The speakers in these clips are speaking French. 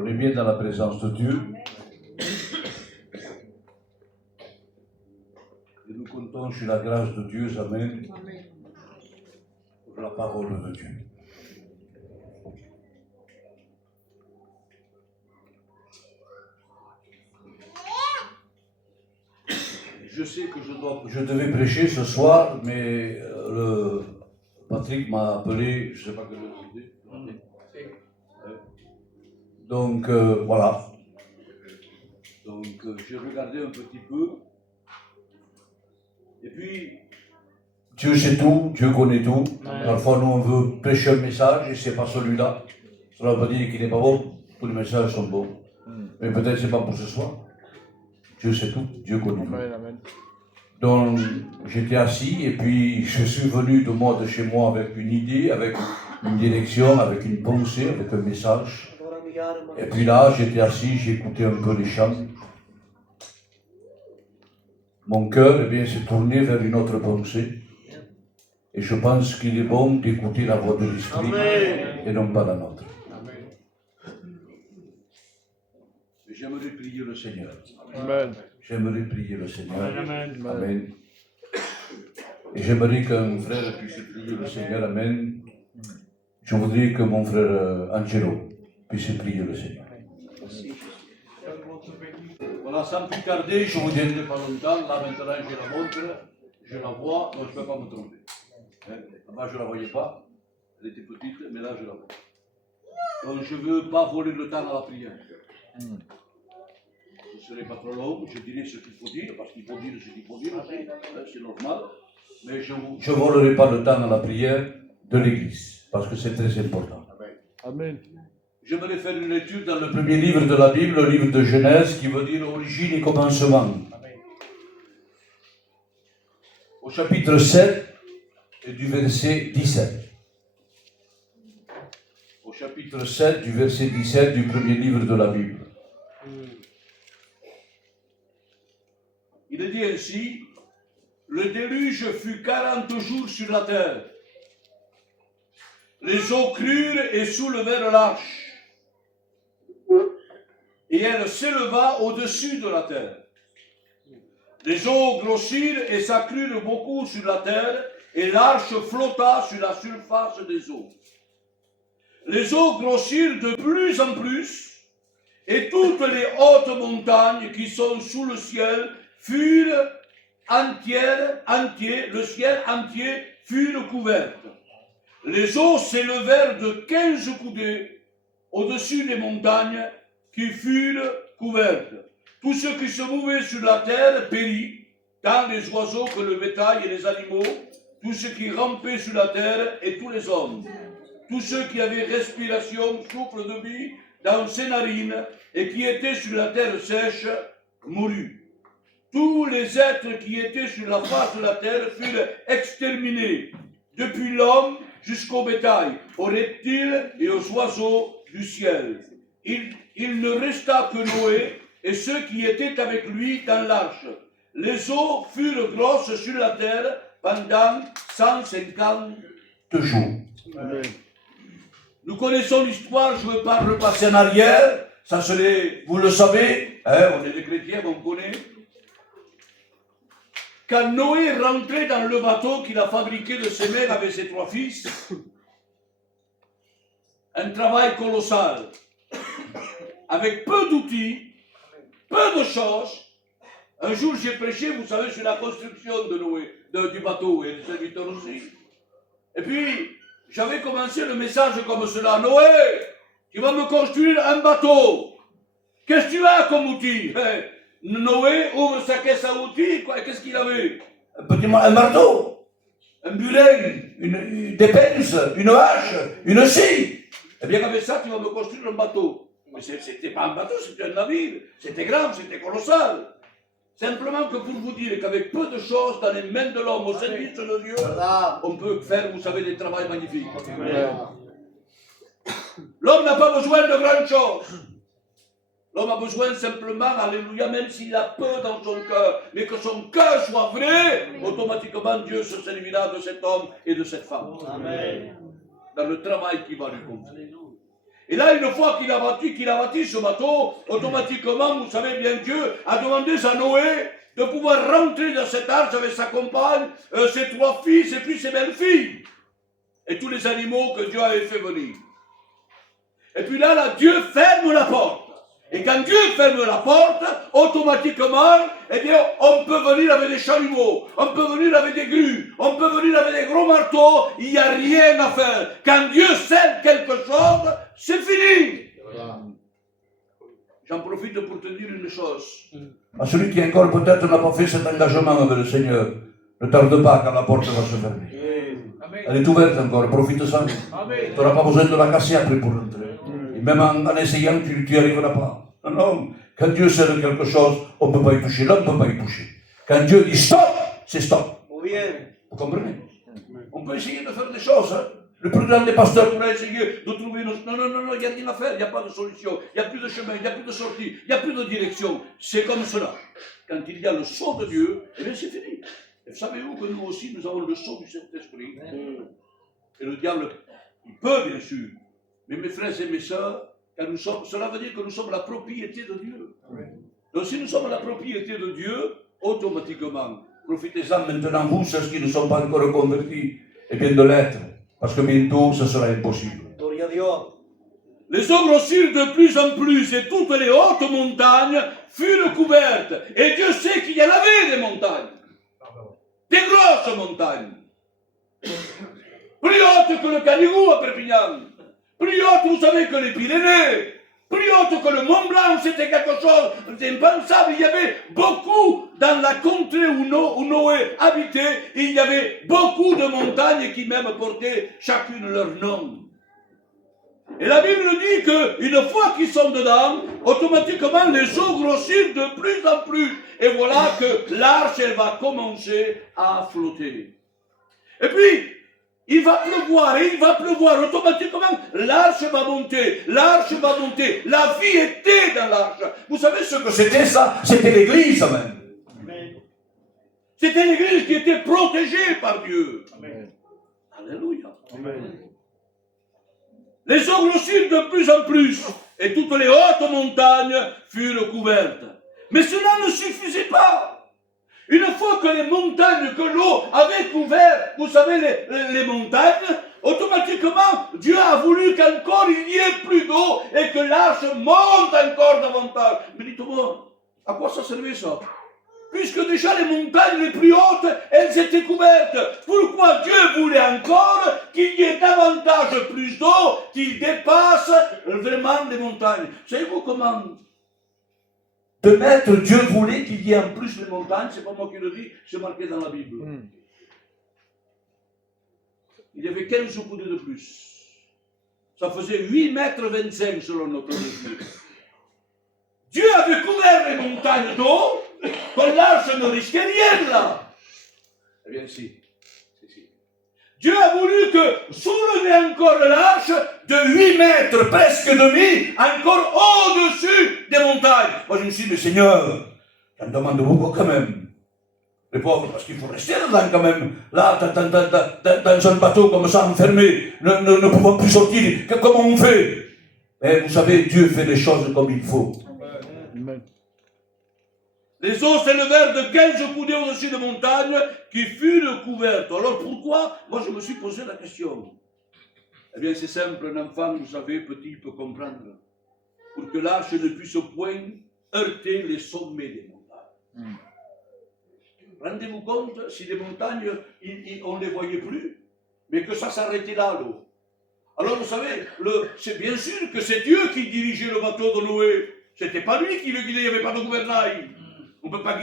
On est bien dans la présence de Dieu. Et nous comptons sur la grâce de Dieu, amen, pour la parole de Dieu. Je sais que je devais prêcher ce soir, mais Patrick m'a appelé, je ne sais pas quelle heure c'était. Donc voilà. Donc j'ai regardé un petit peu. Et puis, Dieu sait tout, Dieu connaît tout. Parfois, nous, on veut prêcher un message et ce n'est pas celui-là. Cela veut pas dire qu'il n'est pas bon. Tous les messages sont bons. Mais peut-être que ce n'est pas pour ce soir. Dieu sait tout, Dieu connaît tout. Amen. Donc, j'étais assis et puis je suis venu de chez moi avec une idée, avec une direction, avec une pensée, avec un message. Et puis là, j'étais assis, j'écoutais un peu les chants. Mon cœur, eh bien, s'est tourné vers une autre pensée. Et je pense qu'il est bon d'écouter la voix de l'Esprit et non pas la nôtre. J'aimerais prier le Seigneur. Amen. J'aimerais prier le Seigneur. Amen. Amen. Et j'aimerais qu'un frère puisse prier le Seigneur. Amen. Je voudrais que mon frère Angelo puisse prier le Seigneur. Voilà, sans plus tarder, je vous dirai pas longtemps. Là, maintenant, j'ai la montre, je la vois, donc je ne peux pas me tromper. Là-bas, je ne la voyais pas. Elle était petite, mais là, je la vois. Donc, je ne veux pas voler le temps à la prière. Je ne serai pas trop long, je dirai ce qu'il faut dire, parce qu'il faut dire ce qu'il faut dire aussi, c'est normal. Mais je ne volerai pas le temps à la prière de l'Église, parce que c'est très important. Amen. J'aimerais faire une étude dans le premier livre de la Bible, le livre de Genèse, qui veut dire origine et commencement. Au chapitre 7 et du verset 17. Au chapitre 7 du verset 17 du premier livre de la Bible. Il est dit ainsi, le déluge fut 40 jours sur la terre. Les eaux crurent et soulevèrent l'arche. Et elle s'éleva au-dessus de la terre. Les eaux grossirent et s'accrurent beaucoup sur la terre, et l'arche flotta sur la surface des eaux. Les eaux grossirent de plus en plus, et toutes les hautes montagnes qui sont sous le ciel furent le ciel entier furent couvertes. Les eaux s'élevèrent de 15 coudées au-dessus des montagnes qui furent couvertes. Tout ce qui se mouvait sur la terre périt, tant les oiseaux que le bétail et les animaux, tout ce qui rampait sur la terre et tous les hommes. Tous ceux qui avaient respiration, souffle de vie dans ses narines et qui étaient sur la terre sèche, moururent. Tous les êtres qui étaient sur la face de la terre furent exterminés, depuis l'homme jusqu'au bétail, aux reptiles et aux oiseaux du ciel. Il ne resta que Noé et ceux qui étaient avec lui dans l'arche. Les eaux furent grosses sur la terre pendant 150 jours. Amen. Nous connaissons l'histoire, je ne veux pas repasser en arrière, ça vous le savez, hein, on est des chrétiens, on connaît. Quand Noé rentrait dans le bateau qu'il a fabriqué de ses mains avec ses 3 fils, un travail colossal, avec peu d'outils, peu de choses. Un jour j'ai prêché, vous savez, sur la construction de Noé, du bateau et des serviteurs aussi. Et puis, j'avais commencé le message comme cela. Noé, tu vas me construire un bateau. Qu'est-ce que tu as comme outil? Noé ouvre sa caisse à outils, qu'est-ce qu'il avait? Un marteau, un burin, des pinces, une hache, une scie. Eh bien, avec ça, tu vas me construire un bateau. Mais c'était pas un bateau, c'était un navire. C'était grand, c'était colossal. Simplement que pour vous dire qu'avec peu de choses dans les mains de l'homme, au service de Dieu, on peut faire, vous savez, des travaux magnifiques. L'homme n'a pas besoin de grandes choses. L'homme a besoin simplement, alléluia, même s'il a peu dans son cœur, mais que son cœur soit vrai, automatiquement Dieu se servira de cet homme et de cette femme. Amen. Dans le travail qui va lui confier. Et là, une fois qu'il a bâti ce bateau, automatiquement, vous savez bien, Dieu a demandé à Noé de pouvoir rentrer dans cette arche avec sa compagne, ses 3 fils et puis ses belles-filles. Et tous les animaux que Dieu avait fait venir. Et puis là, Dieu ferme la porte. Et quand Dieu ferme la porte, automatiquement, eh bien, on peut venir avec des chalumeaux, on peut venir avec des grues, on peut venir avec des gros marteaux, il n'y a rien à faire. Quand Dieu scelle quelque chose, c'est fini. Voilà. J'en profite pour te dire une chose. À celui qui encore peut-être n'a pas fait cet engagement avec le Seigneur, ne tarde pas car la porte va se fermer. Amen. Elle est ouverte encore, profite-en. Tu n'auras pas besoin de la casser après pour rentrer. Et même en essayant, tu n'y arriveras pas. Non, non. Quand Dieu scelle quelque chose, on ne peut pas y toucher. L'homme ne peut pas y toucher. Quand Dieu dit stop, c'est stop. Vous comprenez? On peut essayer de faire des choses. Hein? Le plus grand des pasteurs pourrait essayer de trouver une... Non, il n'y a rien à faire, il n'y a pas de solution, il n'y a plus de chemin, il n'y a plus de sortie, il n'y a plus de direction. C'est comme cela. Quand il y a le sceau de Dieu, eh bien c'est fini. Et savez-vous que nous aussi, nous avons le sceau du Saint-Esprit. Et le diable, il peut bien sûr. Mais mes frères et mes sœurs, quand nous sommes, cela veut dire que nous sommes la propriété de Dieu. Donc si nous sommes la propriété de Dieu, automatiquement, profitez-en maintenant, vous, ceux qui ne sont pas encore convertis, et bien de l'être, parce que bientôt, ce sera impossible. Les eaux grossirent de plus en plus, et toutes les hautes montagnes furent couvertes. Et Dieu sait qu'il y en avait des montagnes. Des grosses montagnes. Plus hautes que le Canigou à Perpignan. Plus hautes, vous savez, que les Pyrénées. Plus hautes que le Mont Blanc, c'était quelque chose d'impensable. Il y avait beaucoup, dans la contrée où Noé habitait, il y avait beaucoup de montagnes qui même portaient chacune leur nom. Et la Bible dit qu'une fois qu'ils sont dedans, automatiquement les eaux grossissent de plus en plus. Et voilà que l'arche, elle va commencer à flotter. Et puis, il va pleuvoir, automatiquement, l'arche va monter, la vie était dans l'arche. Vous savez ce que c'était ça? C'était l'église même. Amen. C'était l'église qui était protégée par Dieu. Amen. Alléluia. Amen. Les eaux grossirent de plus en plus, et toutes les hautes montagnes furent couvertes. Mais cela ne suffisait pas. Une fois que les montagnes, que l'eau avait couvert, vous savez, les montagnes, automatiquement, Dieu a voulu qu'encore il y ait plus d'eau et que l'arche monte encore davantage. Mais dites-moi, à quoi ça servait ça? Puisque déjà les montagnes les plus hautes, elles étaient couvertes. Pourquoi Dieu voulait encore qu'il y ait davantage plus d'eau, qu'il dépasse vraiment les montagnes? Savez-vous comment? De mettre, Dieu voulait qu'il y ait en plus les montagnes, c'est pas moi qui le dis, c'est marqué dans la Bible. Il y avait 15 coudées de plus. Ça faisait 8,25 m selon notre mesure. Dieu avait couvert les montagnes d'eau, que l'arche ne risquait rien là. Eh bien si. Dieu a voulu que soulever encore l'arche de 8 mètres, presque demi, encore au-dessus des montagnes. Moi je me suis dit, mais Seigneur, j'en demande beaucoup quand même. Les pauvres, parce qu'il faut rester dedans quand même. Là, dans un bateau comme ça, enfermé, ne pouvant plus sortir. Comment on fait? Mais vous savez, Dieu fait les choses comme il faut. Amen. Les eaux s'élevèrent de 15 coudées au-dessus des montagnes qui furent couvertes. Alors pourquoi? Moi je me suis posé la question. Eh bien c'est simple, un enfant, vous savez, petit, peut comprendre. Pour que l'arche ne puisse point heurter les sommets des montagnes. Rendez-vous compte, si les montagnes, on ne les voyait plus, mais que ça s'arrêtait là, l'eau. Alors vous savez, c'est bien sûr que c'est Dieu qui dirigeait le bateau de Noé. C'était pas lui qui le guidait, il n'y avait pas de gouvernail. On ne peut pas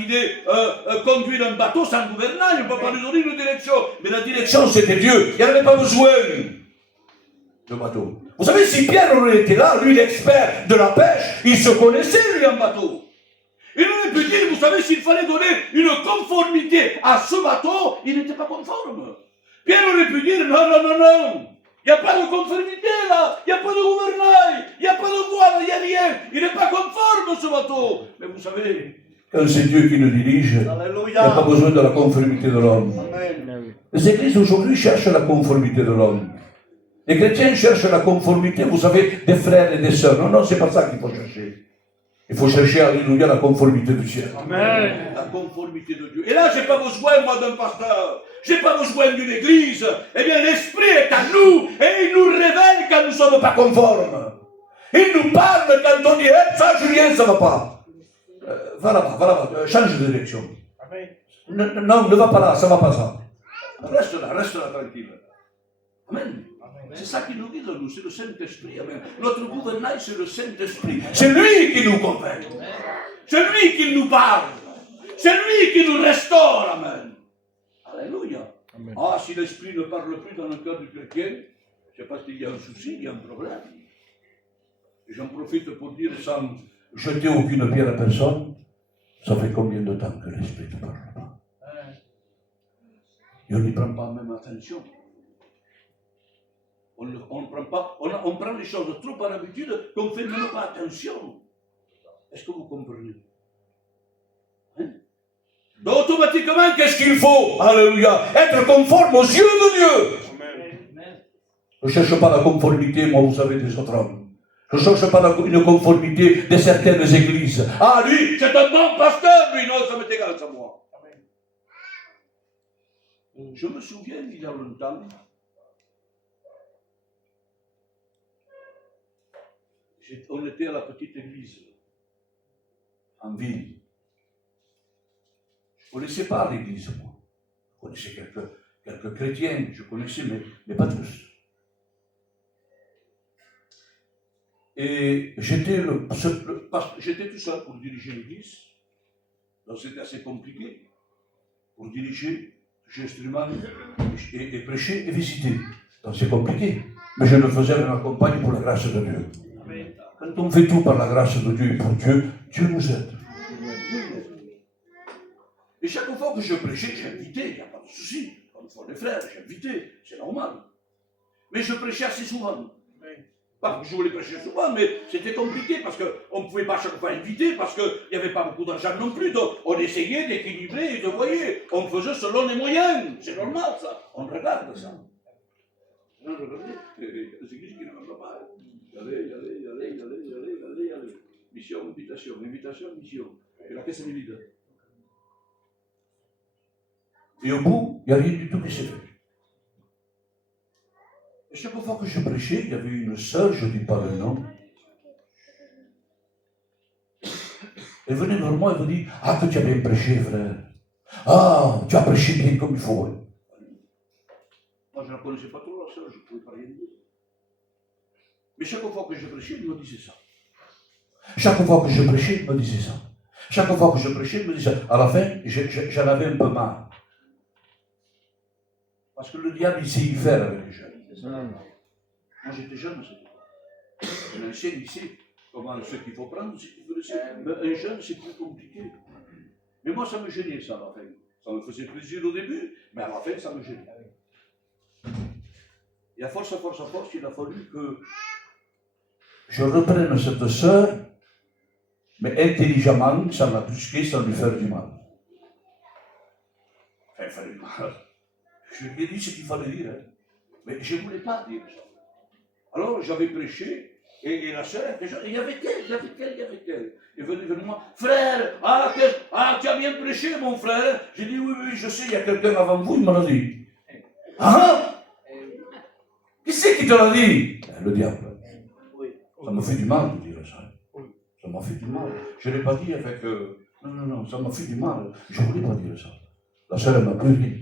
conduire un bateau sans gouvernail, on ne peut pas lui donner une direction. Mais la direction, c'était Dieu. Il n'y avait pas besoin de bateau. Vous savez, si Pierre aurait été là, lui l'expert de la pêche, il se connaissait, lui, en bateau. Il aurait pu dire, vous savez, s'il fallait donner une conformité à ce bateau, il n'était pas conforme. Pierre aurait pu dire, non. Il n'y a pas de conformité là, il n'y a pas de gouvernail, il n'y a pas de voile, il n'y a rien. Il n'est pas conforme ce bateau. Mais vous savez, quand c'est Dieu qui le dirige, il n'y a pas besoin de la conformité de l'homme. Les églises aujourd'hui cherchent la conformité de l'homme. Les chrétiens cherchent la conformité, vous savez, des frères et des sœurs. Non, non, c'est pas ça qu'il faut chercher. Il faut chercher, alléluia, la conformité du ciel. Amen. La conformité de Dieu. Et là, je n'ai pas besoin, moi, d'un pasteur. Je n'ai pas besoin d'une église. Eh bien, l'Esprit est à nous et il nous révèle quand nous ne sommes pas conformes. Il nous parle quand on dit, eh, ça, Julien, ça ne va pas. Va là-bas, change de direction. Amen. Non, ne va pas là, ça ne va pas ça. Reste là, tranquille. Amen. C'est ça qui nous guide, nous, c'est le Saint-Esprit. Amen. Notre gouvernail, c'est le Saint-Esprit. C'est lui qui nous convainc. C'est lui qui nous parle. C'est lui qui nous restaure. Amen. Alléluia. Amen. Ah, si l'Esprit ne parle plus dans le cœur du chrétien, c'est parce qu'il y a un souci, il y a un problème. Et j'en profite pour dire, sans jeter aucune pierre à personne, ça fait combien de temps que l'Esprit ne parle pas? Et on n'y prend pas même attention. On prend les choses trop par habitude qu'on ne fait même pas attention. Est-ce que vous comprenez? Hein? Donc automatiquement, qu'est-ce qu'il faut? Alléluia! Être conforme aux yeux de Dieu. Amen. Je ne cherche pas la conformité, moi, vous savez, des autres hommes. Je ne cherche pas une conformité de certaines églises. Ah, lui, c'est un bon pasteur, lui, non, ça m'est égal, ça, moi. Amen. Je me souviens, il y a longtemps, on était à la petite église, en ville. Je ne connaissais pas l'église, moi. Je connaissais quelques chrétiens, je connaissais, mais pas tous. Et j'étais tout seul pour diriger l'église. Donc c'était assez compliqué pour diriger, toucher l'instrument et prêcher et visiter. Donc c'est compliqué. Mais je le faisais avec ma compagne pour la grâce de Dieu. Quand on fait tout par la grâce de Dieu et pour Dieu, Dieu nous aide. Et chaque fois que je prêchais, j'invitais, il n'y a pas de souci. Comme font les frères, j'invitais, c'est normal. Mais je prêchais assez souvent. Pas que je voulais prêcher souvent, mais c'était compliqué parce qu'on ne pouvait pas chaque fois inviter, parce qu'il n'y avait pas beaucoup d'argent non plus. Donc on essayait d'équilibrer et de voyer. On faisait selon les moyens. C'est normal ça. On regarde ça. Non, regardez, les églises qui ne marchent pas. Allez. Mission, invitation, mission. Et la caisse est vide. Et au bout, il n'y a rien du tout qui s'est fait. Et chaque fois que je prêchais, il y avait une sœur, je ne dis pas le nom. Elle venait vers moi et me dit, ah, que tu as bien prêché, frère. Ah, tu as prêché bien comme il faut. Moi, je ne la connaissais pas trop, la sœur, je ne pouvais pas rien dire. Mais chaque fois que je prêchais, il me disait ça. Chaque fois que je prêchais, il me disait ça. Chaque fois que je prêchais, il me disait ça. À la fin, j'en avais un peu marre. Parce que le diable, il sait y faire avec les jeunes. Moi, j'étais jeune, c'est un ancien ici. Comment ce qu'il faut prendre, ce qu'il faut laisser. Mais un jeune, c'est plus compliqué. Mais moi, ça me gênait, ça, à la fin. Ça me faisait plaisir au début, mais à la fin, ça me gênait. Et à force, il a fallu que je reprenne cette sœur, mais intelligemment, sans la brusquer, sans lui faire du mal. Enfin, il fallait pas. Je lui ai dit ce qu'il fallait dire, hein. Mais je ne voulais pas dire ça. Alors, j'avais prêché, et la sœur, il y avait qu'elle. Elle venait vers moi, frère, tu as bien prêché, mon frère. J'ai dit, oui, je sais, il y a quelqu'un avant vous, il m'en a dit. Ah? Qui c'est qui te l'a dit? Le diable. Ça m'a fait du mal de dire ça. Ça m'a fait du mal. Je ne l'ai pas dit avec... Non, ça m'a fait du mal. Je ne voulais pas dire ça. La sœur, elle m'a plus dit.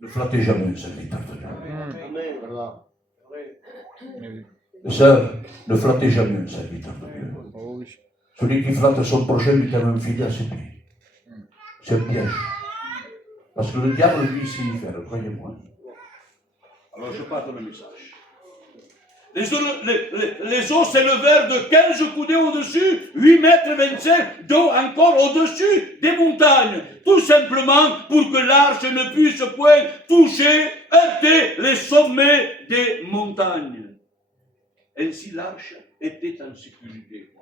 Ne flattez jamais un serviteur de Dieu. Les sœurs, ne flattez jamais un serviteur de Dieu. Celui qui flatte son prochain est un infidèle à ses pieds. C'est un piège. Parce que le diable, lui, sait y faire, croyez-moi. Alors je parle le message. Les eaux s'élevèrent de 15 coudées au-dessus, 8 mètres 25 d'eau encore au-dessus des montagnes, tout simplement pour que l'arche ne puisse point toucher, heurter les sommets des montagnes. Ainsi l'arche était en sécurité.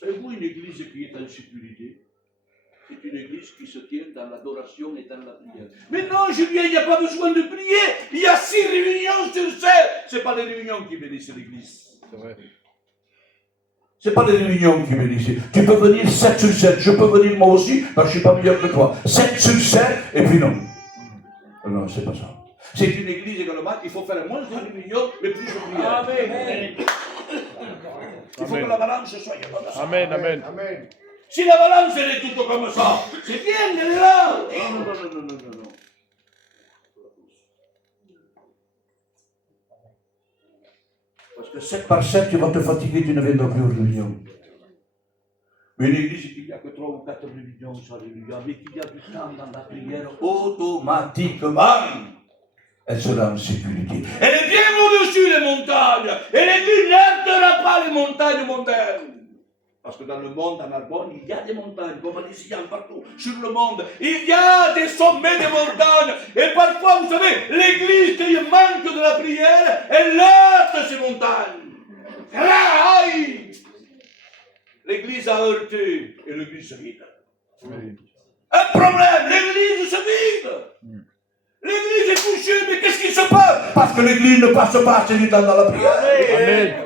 Savez-vous une église qui est en sécurité? C'est une église qui se tient dans l'adoration et dans la prière. Mais non, Julien, il n'y a pas besoin de prier. Il y a 6 réunions sur 7. Ce n'est pas les réunions qui bénissent l'église. C'est vrai. C'est pas les réunions qui bénissent. Tu peux venir 7 sur 7. Je peux venir moi aussi, parce que je ne suis pas meilleur que toi. 7 sur 7, et puis non. Non, c'est pas ça. C'est une église également, il faut faire moins de réunions, mais plus de prières. Amen. Il faut que la balance soit comme ça. Amen, amen. Amen. Si la balance elle est toute comme ça, c'est bien, elle est là. Non, non, non, non, non, non, non. Parce que 7 par 7, tu vas te fatiguer, tu ne viendras plus aux réunions. Mais l'église, il n'y a que 3 ou 4 réunions, alléluia, mais qu'il y a du temps dans la prière, automatiquement, Elle sera en sécurité. elle est bien au-dessus des montagnes. Et l'église n'aidera pas les montagnes mondaines. Parce que dans le monde, en Narbonne, il y a des montagnes, comme on dit partout sur le monde. Il y a des sommets de montagnes. Et parfois, vous savez, l'église qui manque de la prière, elle heurte ces montagnes. Là, aïe! L'église a heurté et l'église se vide. Un problème, l'église se vide. L'église est couchée, mais qu'est-ce qui se passe? Parce que l'église ne passe pas assez du temps dans la prière. Amen.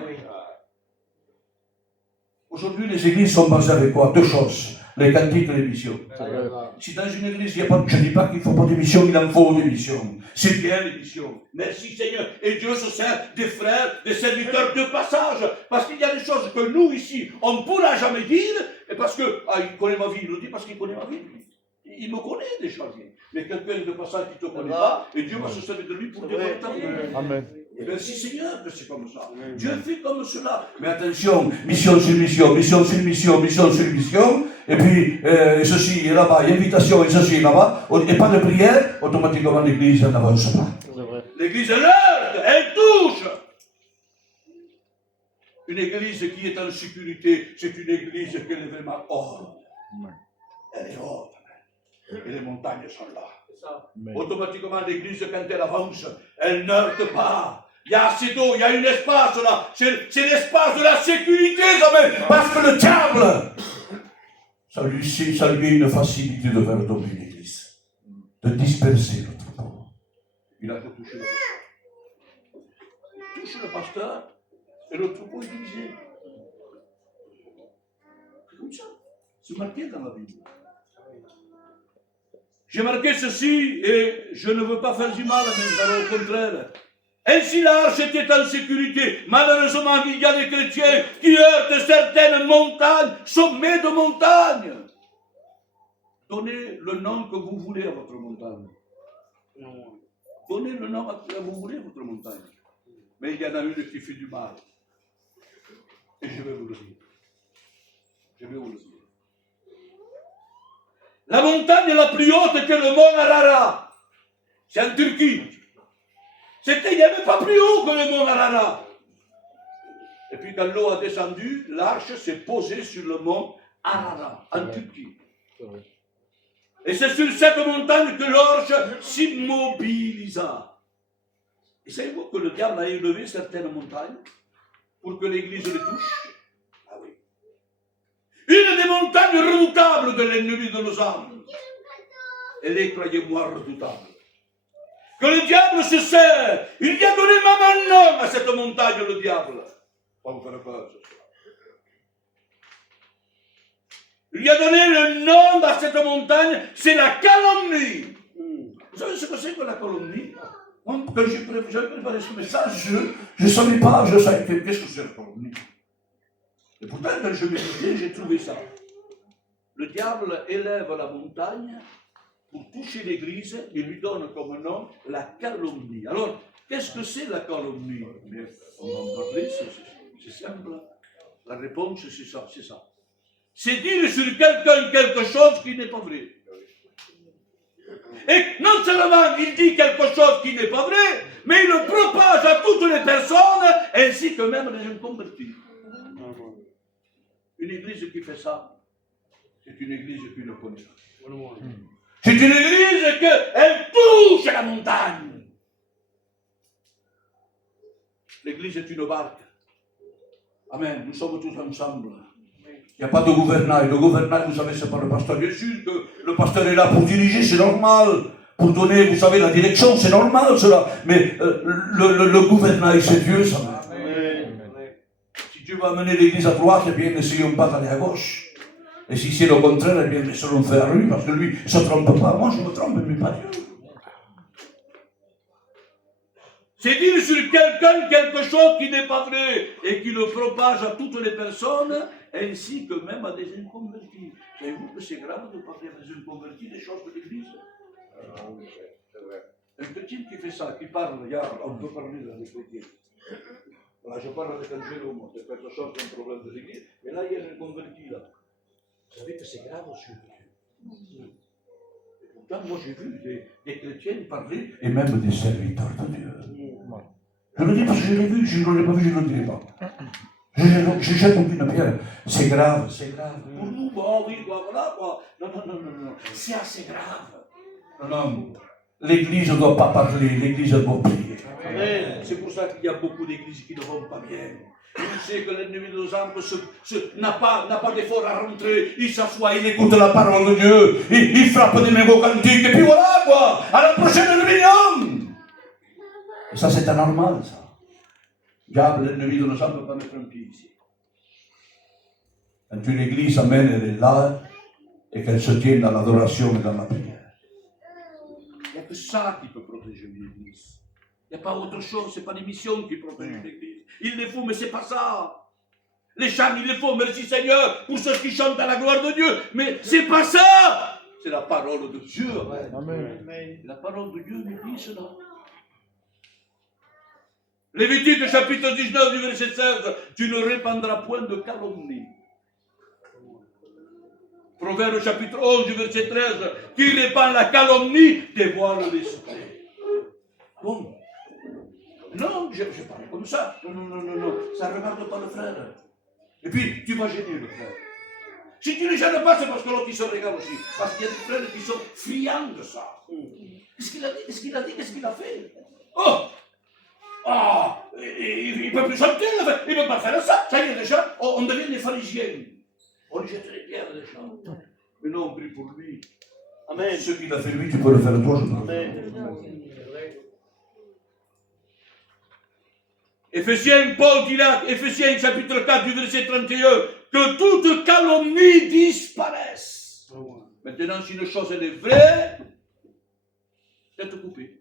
Aujourd'hui, les églises sont basées avec quoi? 2 choses. Les cantiques et les missions. C'est vrai. Si dans une église, il n'y a pas, je ne dis pas qu'il ne faut pas d'émission, il en faut des missions. C'est bien l'émission. Merci Seigneur. Et Dieu se sert des frères, des serviteurs de passage. Parce qu'il y a des choses que nous ici, on ne pourra jamais dire. Et parce que, il connaît ma vie, il le dit parce qu'il connaît ma vie. Il me connaît déjà bien. Mais quelqu'un de passage qui ne te connaît pas, et Dieu va se servir de lui pour dévoiler ta vie. Amen. Merci Seigneur que c'est comme ça. Dieu fait comme cela. Mais attention, mission sur mission, mission sur mission, mission sur mission, et puis ceci est là-bas, invitation et ceci est là-bas, et pas de prière, automatiquement l'église n'avance pas. C'est vrai. L'église elle heurte, elle touche. Une église qui est en sécurité, c'est une église qui est vraiment hors. Elle est haute. Et les montagnes sont là. Amen. Automatiquement, l'église, quand elle avance, elle n'heurte pas. Il y a assez d'eau, il y a un espace là. C'est l'espace de la sécurité, amen. Parce que le diable, ça lui est une facilité de faire tomber l'église, de disperser le troupeau. Il a fait toucher le pasteur. Touche le pasteur et le troupeau est divisé. C'est comme ça. C'est marqué dans la Bible. J'ai marqué ceci et je ne veux pas faire du mal, mais au contraire. Ainsi l'arche était en sécurité. Malheureusement, il y a des chrétiens qui heurtent certaines montagnes, sommets de montagnes. Donnez le nom que vous voulez à votre montagne. Donnez le nom que vous voulez à votre montagne. Mais il y en a une qui fait du mal. Et je vais vous le dire. Je vais vous le dire. La montagne la plus haute était le mont Ararat. C'est en Turquie. Il n'y avait pas plus haut que le mont Ararat. Et puis quand l'eau a descendu, l'arche s'est posée sur le mont Ararat, en Turquie. Et c'est sur cette montagne que l'arche s'immobilisa. Et savez-vous que le diable a élevé certaines montagnes pour que l'Église les touche? Ah oui. Une des montagnes redoutables de l'ennemi de nos âmes. Elle est, croyez-moi, redoutable. Que le diable se sert. Il y a donné même un nom à cette montagne, le diable. Pas vous faire peur, ce soir. Il lui a donné le nom à cette montagne, c'est la calomnie. Vous savez ce que c'est que la calomnie? Quand j'ai préparé ce message, je ne savais pas, qu'est-ce que c'est la calomnie. Et pourtant, quand je méditais, j'ai trouvé ça. Le diable élève la montagne pour toucher l'église, il lui donne comme nom la calomnie. Alors, qu'est-ce que c'est la calomnie? On va en parler, c'est simple. La réponse, c'est ça. C'est dire sur quelqu'un quelque chose qui n'est pas vrai. Et non seulement il dit quelque chose qui n'est pas vrai, mais il le propage à toutes les personnes, ainsi que même les inconvertis. Une église qui fait ça, c'est une église qui ne connaît pas. C'est une église qu'elle touche la montagne. L'église est une barque. Amen. Nous sommes tous ensemble Il n'y a pas de gouvernail. Le gouvernail, vous savez, c'est pas le pasteur. Bien sûr que le pasteur est là pour diriger, c'est normal. Pour donner, vous savez, la direction, c'est normal cela. Mais le gouvernail, c'est Dieu, ça. Si Dieu va amener l'église à droite, eh bien, essayons pas d'aller à gauche. Et si c'est le contraire, eh bien, laissons-le faire lui, parce que lui ne se trompe pas. Moi, je me trompe, mais pas Dieu. C'est dire sur quelqu'un quelque chose qui n'est pas vrai et qui le propage à toutes les personnes, ainsi que même à des inconvertis. Savez-vous que c'est grave de parler à des inconvertis des choses de l'Église? Un chrétien qui fait ça, qui parle, on peut parler avec les chrétiens. Là, je parle avec un Jérôme, c'est quelque chose qui est un problème de l'Église, mais là, il y a un converti là. Vous savez que c'est grave sur Dieu. Et pourtant, moi, j'ai vu des chrétiens parler, Et même des serviteurs de Dieu. Je le dis parce que je l'ai vu, je ne l'ai pas vu, je ne le dirai pas. Je jette aucune pierre. C'est grave, c'est grave. pour nous, bon, oui, voilà, quoi. Non, c'est assez grave. Non, l'Église ne doit pas parler, l'Église doit prier. C'est pour ça qu'il y a beaucoup d'églises qui ne vont pas bien. Il sait que l'ennemi de nos âmes n'a pas d'effort à rentrer, il s'assoit, il écoute Écoute la parole de Dieu, il frappe des mégots cantiques, et puis voilà quoi, à la prochaine réunion. Et ça c'est anormal ça. Diable, l'ennemi de nos âmes ne peut pas mettre un pied ici. Quand une église amène, elle est là, et qu'elle se tienne dans l'adoration et dans la prière. Il n'y a que ça qui peut protéger une église. Il n'y a pas autre chose, ce n'est pas les missions qui protègent l'église. Il les faut, mais ce n'est pas ça. Les chants, il les faut, merci Seigneur, pour ceux qui chantent à la gloire de Dieu. Mais ce n'est pas ça. C'est la parole de Dieu. Amen. La parole de Dieu nous dit cela. Lévitique chapitre 19 du verset 16, tu ne répandras point de calomnie. Proverbe chapitre 11 du verset 13, qui répand la calomnie dévoile les secrets. Bon. Non, je parle comme ça. Non, ça ne regarde pas le frère. Et puis, tu vas gêner le frère. Si tu ne le gênes pas, c'est parce que l'autre il se regarde aussi. Parce qu'il y a des frères qui sont friands de ça. Qu'est-ce qu'il a dit? Qu'est-ce qu'il a fait? Oh! Ah! Il ne peut plus chanter, il ne peut pas faire ça. Ça y est, déjà, on devient des pharisiens. On lui jette les pierres déjà. Mais non, on prie pour lui. Amen. Ce qu'il a fait lui, tu peux le faire toi, je peux. Amen. Éphésiens, Paul dit là, Éphésiens chapitre 4 du verset 31, que toute calomnie disparaisse. Maintenant, si une chose elle est vraie, c'est coupé.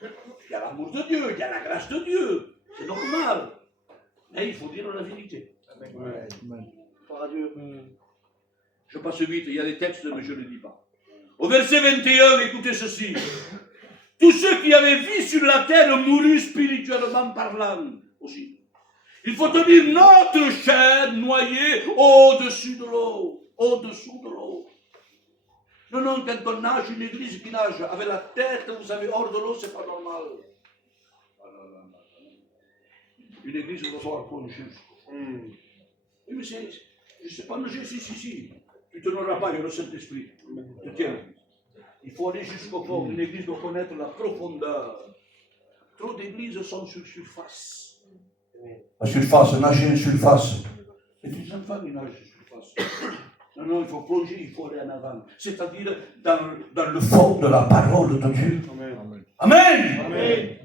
Il y a l'amour de Dieu, il y a la grâce de Dieu. C'est normal. Mais il faut dire la vérité. Amen. Par Dieu. Je passe vite, il y a des textes, mais je ne les dis pas. Au verset 21, écoutez ceci. Tous ceux qui avaient vie sur la terre moururent spirituellement parlant aussi. Il faut tenir notre chair noyée au-dessus de l'eau. Au-dessous de l'eau. Non, quand on nage, une église qui nage avec la tête, vous savez, hors de l'eau, c'est pas normal. Une église doit avoir plonger. Mais je ne sais pas nager, si. Tu ne n'auras pas, il y a le Saint-Esprit. Tiens. Il faut aller jusqu'au fond. Une église doit connaître la profondeur. Trop d'églises sont sur surface. La surface, nager en surface. Et les enfants, ils nagent sur surface. Non, il faut plonger, il faut aller en avant. C'est-à-dire dans le Fond de la parole de Dieu. Amen.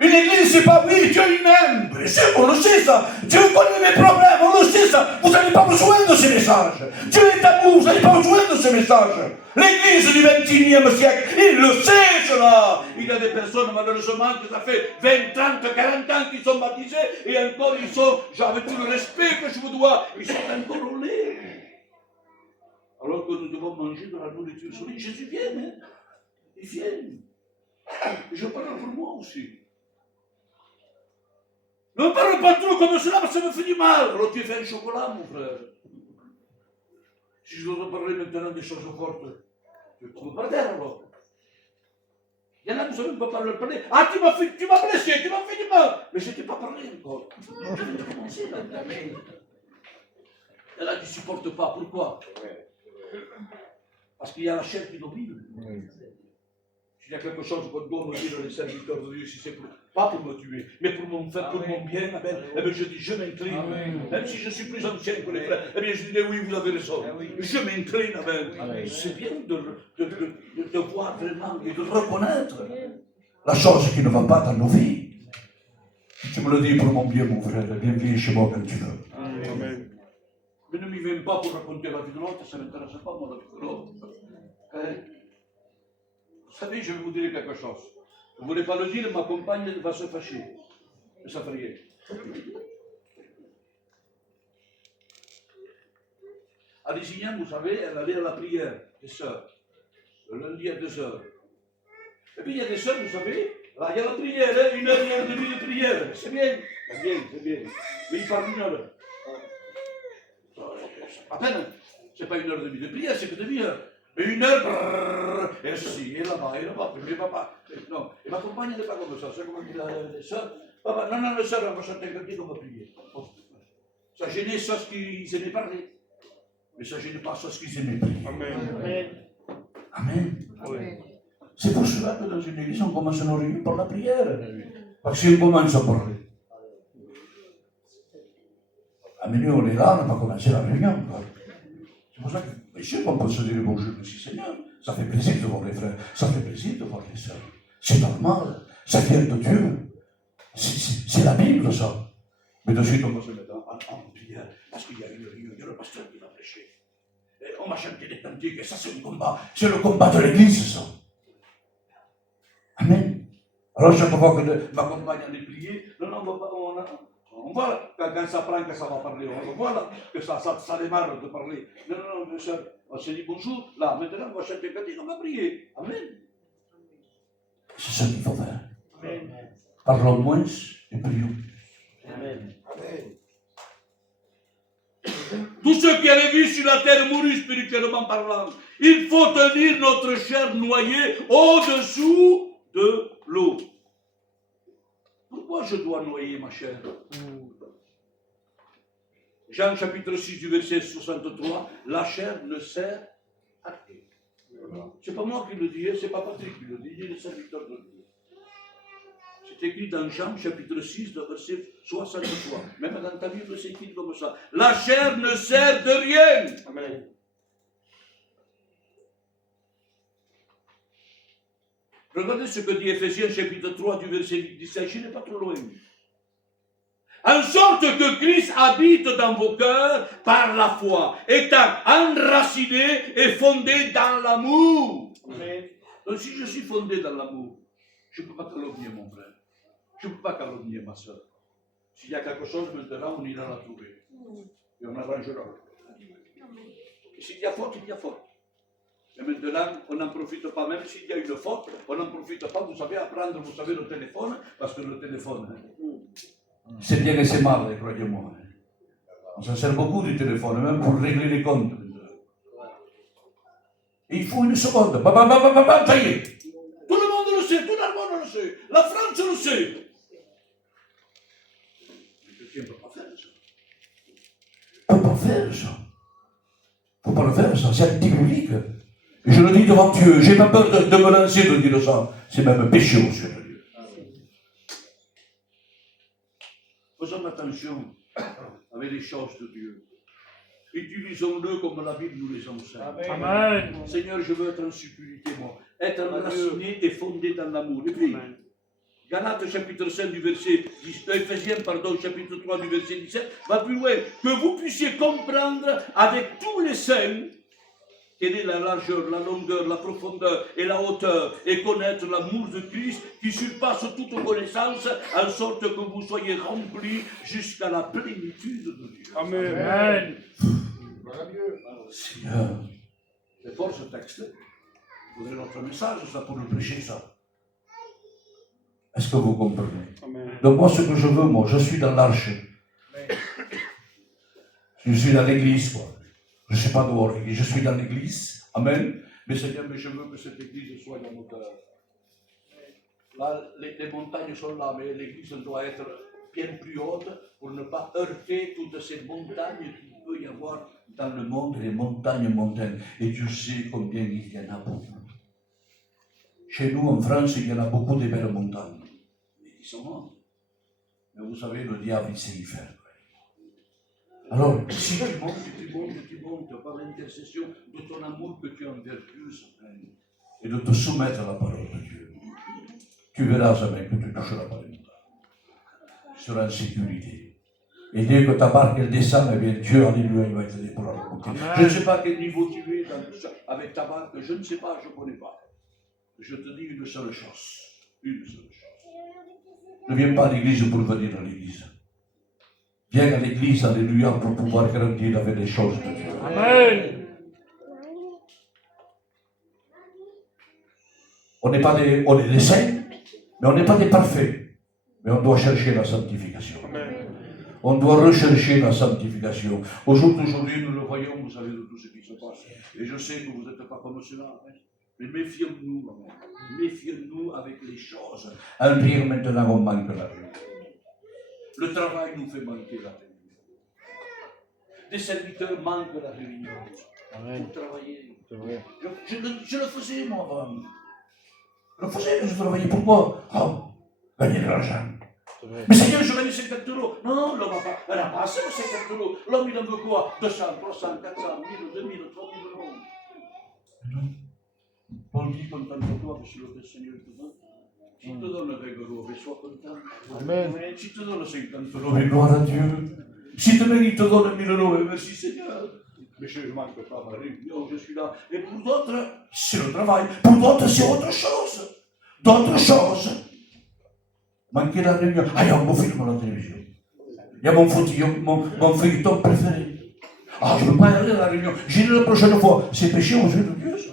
Une église, c'est pas oui, Dieu il m'aime. Bien sûr, on le sait ça. Dieu connaît mes problèmes, on le sait ça. Vous n'avez pas besoin de ces messages. Dieu est amour, vous n'avez pas besoin de ces messages. L'église du 21e siècle, il le sait cela. Il y a des personnes, malheureusement, que ça fait 20, 30, 40 ans qu'ils sont baptisés et encore ils sont, avec tout le respect que je vous dois, ils sont encore au lait. Alors que nous devons manger de la nourriture solide. Jésus vient, hein. Il vient. Et je parle pour moi aussi. Ne parle pas trop comme cela, parce que ça me fait du mal. Alors tu fais un chocolat, mon frère. Si je dois te parler maintenant des choses fortes, tu tombes par terre alors. Il y en a qui ne savent pas parler. Ah, tu m'as blessé, tu m'as fait du mal. Mais je ne t'ai pas parlé encore. Je viens de commencer là. Et là, tu ne supportes pas. Pourquoi? Parce qu'il y a la chair qui domine. S'il y a quelque chose qu'on doit me dire les serviteurs de Dieu, si c'est pas pour me tuer, mais pour mon bien, amen, eh bien je dis, je m'incline. Même si je suis plus ancien que les frères, eh bien je dis, oui, vous avez raison. Je m'incline, amen. C'est bien de voir vraiment et de reconnaître la chose qui ne va pas dans nos vies. Si tu me le dis pour mon bien, mon frère, viens chez moi quand tu veux. Amen. Mais ne m'y viens pas pour raconter la vie de l'autre, ça ne m'intéresse pas, moi, la vie de l'autre. Vous savez, je vais vous dire quelque chose. Vous ne voulez pas le dire, ma compagne va se fâcher. Mais ça fait rien. À Lusignan, vous savez, elle allait à la prière des sœurs. Le lundi à 2h. Et puis il y a des sœurs, vous savez, là il y a la prière, hein, 1h30 de prière. C'est bien, c'est bien, c'est bien. Mais il parle 1 heure. À peine, c'est pas 1h30 de prière, c'est que demi-heure. Mais 1 heure, et ceci, et là-bas, mais papa. Non, et ma compagne n'est pas comme ça, c'est comme dit les sœurs. Papa, non, les sœurs, on va chanter comme dit qu'on va prier. Ça gênait ça ce qu'ils aimaient parler. Mais ça ne gêne pas ça ce qu'ils aimaient prier. Amen. Amen. Amen. C'est pour cela que dans une église, on commence nos réunions par la prière. Parce qu'on commence à parler. À minuit, on est là, on n'a pas commencé la réunion. C'est pour ça que, monsieur, on peut se dire bonjour, merci Seigneur. Ça fait plaisir de voir les frères, ça fait plaisir de voir les sœurs. C'est normal, ça vient de Dieu. C'est la Bible, ça. Mais de suite, on va se mettre en prière, parce qu'il y a une réunion, il y a le pasteur qui va prêcher. Et on va chanter des cantiques, et ça, c'est un combat. C'est le combat de l'église, ça. Amen. Alors, chaque fois que ma compagne en est priée, on voit quand ça prend que ça va parler, on voit que ça démarre de parler. Non, mais ça, on se dit bonjour, là, maintenant, on va chanter un cantique, on va prier. Amen. C'est ce qu'il faut faire. Amen. Parlons moins et prions. Amen. Amen. Tous ceux qui avaient vu sur la terre mourir spirituellement parlant, il faut tenir notre chair noyée au-dessous de l'eau. Pourquoi je dois noyer ma chair? Jean chapitre 6 du verset 63, la chair ne sert à rien. C'est pas moi qui le dis, c'est pas Patrick qui le dit, il est le serviteur de Dieu. C'est écrit dans Jean chapitre 6, verset 63. Même dans ta Bible, c'est écrit comme ça. La chair ne sert de rien. Amen. Regardez ce que dit Éphésiens chapitre 3 du verset 17, je n'ai pas trop loin. En sorte que Christ habite dans vos cœurs par la foi, étant enraciné et fondé dans l'amour. Amen. Donc si je suis fondé dans l'amour, je ne peux pas calomnier mon frère. Je ne peux pas calomnier ma soeur. S'il y a quelque chose, maintenant, on ira la trouver. Et on arrangera. Et s'il y a faute, il y a faute. Et maintenant, on n'en profite pas, même s'il y a une faute, on n'en profite pas, vous savez, à prendre, vous savez, le téléphone, parce que le téléphone, c'est bien et c'est mal, croyez-moi. On s'en sert beaucoup du téléphone, même pour régler les comptes. Et il faut une seconde. Ça y est. Tout le monde le sait, tout le monde le sait. La France le sait. Mais quelqu'un ne peut pas faire ça. On ne peut pas faire ça. Il ne faut pas le faire, ça. C'est antibiblique. Et je le dis devant Dieu. J'ai pas peur de me lancer de dire ça. C'est même péché aux yeux de Dieu. Faisons attention avec les choses de Dieu. Utilisons-le comme la Bible nous les enseigne. Amen. Seigneur, je veux être en sécurité, moi. Être enraciné et fondé dans l'amour. Et puis, Galates chapitre 5 du verset 10, Éphésiens, chapitre 3 du verset 17, va plus loin. Que vous puissiez comprendre avec tous les saints quelle est la largeur, la longueur, la profondeur et la hauteur, et connaître l'amour de Christ qui surpasse toute connaissance, en sorte que vous soyez remplis jusqu'à la plénitude de Dieu. Amen. Amen. Seigneur. C'est fort ce texte. Vous avez notre message, ça, pour nous prêcher ça. Est-ce que vous comprenez? Amen. Donc moi, ce que je veux, moi, je suis dans l'arche. Je suis dans l'église, quoi. Je ne suis pas dehors, je suis dans l'église. Amen. Mais Seigneur, mais je veux que cette église soit dans mon cœur. Là, les montagnes sont là, mais l'église doit être bien plus haute pour ne pas heurter toutes ces montagnes qu'il peut y avoir dans le monde, les montagnes montaines. Et Dieu sait combien il y en a beaucoup. Chez nous, en France, il y en a beaucoup de belles montagnes. Mais ils sont morts. Mais vous savez, le diable, il sait y faire. Alors, si tu montes par l'intercession de ton amour que tu as envers Dieu, et de te soumettre à la parole de Dieu, tu verras jamais que tu toucheras pas les montagnes. Tu seras en sécurité. Et dès que ta barque elle descend, eh bien Dieu, alléluia, il va t'aider pour la remonter. Je ne sais pas à quel niveau tu es avec ta barque, je ne sais pas, je ne connais pas. Je te dis une seule chose. Une seule chose. Ne viens pas à l'église pour venir à l'église. Viens à l'église, alléluia, pour pouvoir grandir avec les choses de Dieu. Amen. On est des saints, mais on n'est pas des parfaits. Mais on doit chercher la sanctification. On doit rechercher la sanctification. Aujourd'hui, nous le voyons, vous savez, de tout ce qui se passe. Et je sais que vous n'êtes pas comme cela. Mais méfions-nous, méfions-nous avec les choses. Un pire, maintenant, on manque la réunion. Le travail nous fait manquer la réunion. Des serviteurs manquent la réunion. Amen. Pour travailler. C'est vrai. Je le faisais, moi, avant. Je le faisais, mais je travaillais. Pourquoi? Gagner de l'argent. C'est vrai. Mais Seigneur, je gagne 50 euros. Non, l'homme n'a pas assez de 50 euros. L'homme, il en veut quoi? 200, 300, 400, 1000, 2000, 3000 euros. Non. Paul dit, contente-toi, parce que le Seigneur te donne. Si te donne 20 euros, mais sois content. Amen. Si te donne 50 euros, mais gloire à Dieu. Si demain il te donne 1000 euros, mais merci Seigneur. Mais je ne manque pas ma réunion, je suis là. Et pour d'autres, c'est le travail. Pour d'autres, c'est autre chose. D'autres choses. Manquer la réunion. Ah, il y a un beau film à la télévision. Il y a mon feuilleton préféré. Ah, je ne veux pas aller à la réunion. J'ai dit la prochaine fois, c'est péché aux yeux de Dieu, ça.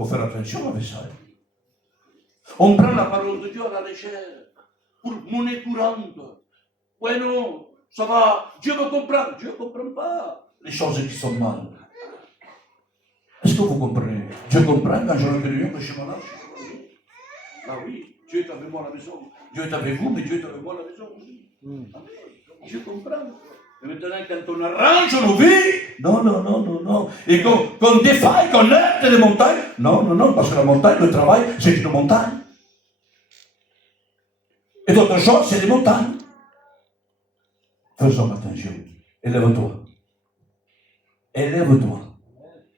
Il faut faire attention avec ça. On prend la parole de Dieu à la légère, pour monnaie courante. Ouais, non, ça va, Dieu me comprend. Dieu ne comprend pas les choses qui sont mal. Est-ce que vous comprenez? Dieu comprend quand je réunion que je suis malade. Ah oui, Dieu est avec moi à la maison. Dieu est avec vous, mais Dieu est avec moi à la maison aussi. Amen. Dieu comprend. Et maintenant, quand on arrange nos vies, non. Et qu'on défaille, qu'on heurte les montagnes, non, parce que la montagne, le travail, c'est une montagne. Et d'autres choses, c'est des montagnes. Faisons attention. Élève-toi.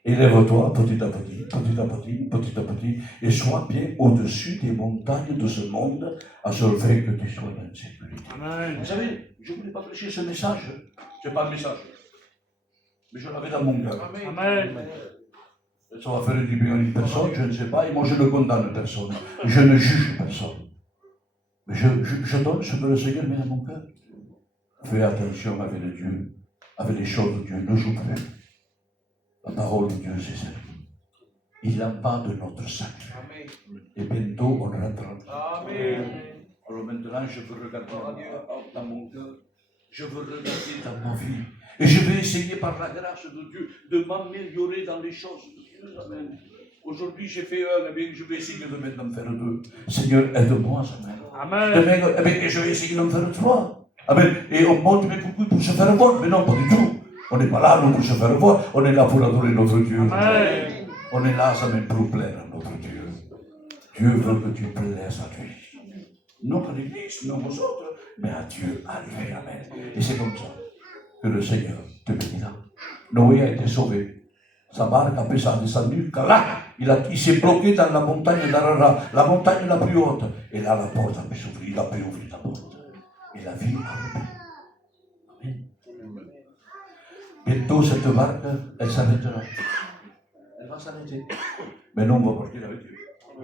Élève-toi petit à petit, et sois bien au-dessus des montagnes de ce monde, à ce fait que tu sois en sécurité. Amen. Vous savez, je ne voulais pas prêcher ce message. Ce n'est pas un message. Mais je l'avais dans mon cœur. Amen. Ça va faire du bien à une personne, je ne sais pas, et moi je ne condamne personne. Je ne juge personne. Mais je donne ce que le Seigneur met dans mon cœur. Fais attention avec le Dieu, avec les choses de Dieu. Ne joue plus. La parole de Dieu, c'est ça. Il en va de notre sacre. Et bientôt, on rentrera. Amen. Alors maintenant, je veux regarder dans mon cœur. Je veux regarder dans ma vie. Et je vais essayer par la grâce de Dieu de m'améliorer dans les choses de Dieu. Amen. Aujourd'hui, j'ai fait un, eh bien, je vais essayer de maintenant en faire deux. Seigneur, aide-moi, Amen. Amen. Eh bien, je vais essayer d'en faire trois. Amen. Et on monte mais pour se faire voir. Mais non, pas du tout. On n'est pas là, nous, pour se faire voir. On est là pour adorer notre Dieu. Amen. On est là, ça même pour plaire à notre Dieu. Dieu veut que tu plaises à lui. Non à l'église, non aux autres, mais à Dieu, à lui. Amen. Et c'est comme ça que le Seigneur te bénira. Noé a été sauvé. Sa barque, après ça, a descendu. Car là, il s'est bloqué dans la montagne d'Arara, la montagne la plus haute. Et là, la porte a pu s'ouvrir. Il a pu ouvrir la porte. Et la vie a repris. Amen. Bientôt, cette barque, elle s'arrêtera. Elle va s'arrêter. Mais non, on va partir avec Dieu.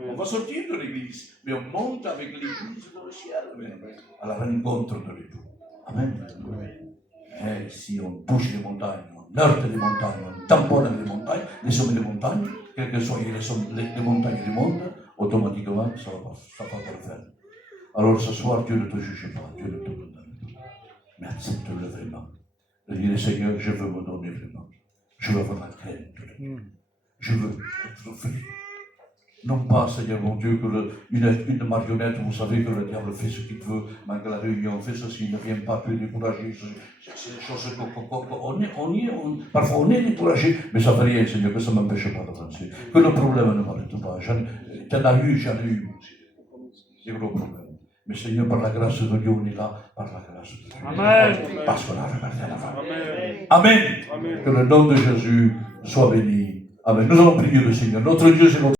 On va sortir de l'église, mais on monte avec l'église dans le ciel, à la rencontre de l'époux. Amen. Et si on touche les montagnes, on heurte les montagnes, on tamponne les montagnes, les sommets des montagnes, quelles que soient les montagnes du monde, automatiquement, ça va pas le faire. Alors ce soir, Dieu ne te juge pas, Dieu ne te condamne pas. Mais accepte-le vraiment. Et dis, Seigneur, je veux me donner vraiment. Je veux avoir la crainte. Je veux être fait. Non pas, Seigneur mon Dieu, que une marionnette, vous savez que le diable fait ce qu'il veut, malgré la réunion, fait ceci, ne vient pas, tu es découragé. C'est des choses parfois on est découragé, mais ça ne fait rien, Seigneur, que ça ne m'empêche pas d'avancer. Que le problème ne m'arrête pas. J'en ai eu aussi. C'est le gros problème. Mais Seigneur, par la grâce de Dieu, on est là, par la grâce de Dieu. Amen. Parce qu'on a regardé à l'avant. Amen. Amen. Que le nom de Jésus soit béni. Amen. Nous allons prier le Seigneur. Notre Dieu, c'est notre